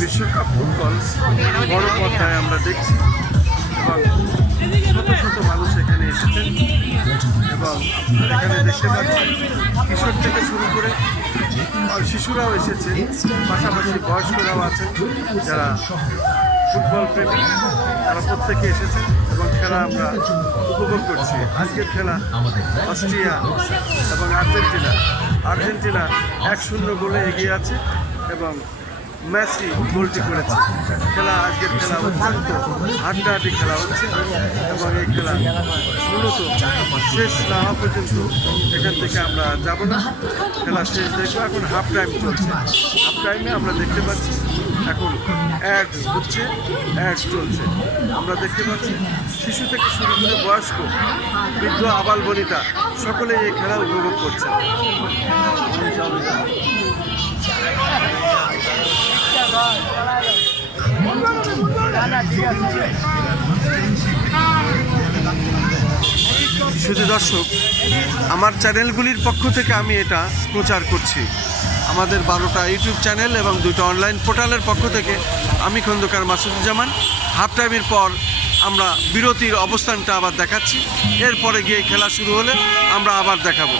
বিশ্বকাপ ফুটবল বড় পর্দায় আমরা দেখছি এবং শত শত মানুষ এখানে এসেছেন এবং এখানে দেখতে পাচ্ছি কিশোর থেকে শুরু করে শিশুরাও এসেছে, পাশাপাশি বয়স্করাও আছেন যারা ফুটবল প্রেমী, তারা প্রত্যেকে এসেছেন এবং খেলা আমরা উপভোগ করছি। আজকের খেলা অস্ট্রিয়া এবং আর্জেন্টিনা 1-0 গোলে এগিয়ে আছে এবং মেসি গোলটি করেছে। আজকের খেলা অত্যন্ত হাড্ডাহাড্ডি খেলা হচ্ছে এবং এই খেলা মূলত শেষ না হওয়া পর্যন্ত এখান থেকে আমরা যাব না, খেলা শেষ দেখবো। এখন হাফ টাইম চলছে, হাফ টাইমে আমরা দেখতে পাচ্ছি এখন অ্যাড হচ্ছে, অ্যাড চলছে। আমরা দেখতে পাচ্ছি শিশু থেকে শুরু করে বয়স্ক, বৃদ্ধ, আবাল বনিতা সকলেই এই খেলা উপভোগ করছে। শুধু দর্শক, আমার চ্যানেলগুলির পক্ষ থেকে আমি এটা প্রচার করছি। আমাদের 12টা ইউটিউব চ্যানেল এবং 2টা অনলাইন পোর্টালের পক্ষ থেকে আমি খন্দকার মাসুদুজ্জামান। হাফ টাইমের পর আমরা বিরতির অবস্থানটা আবার দেখাচ্ছি, এরপরে গিয়ে খেলা শুরু হলে আমরা আবার দেখাবো।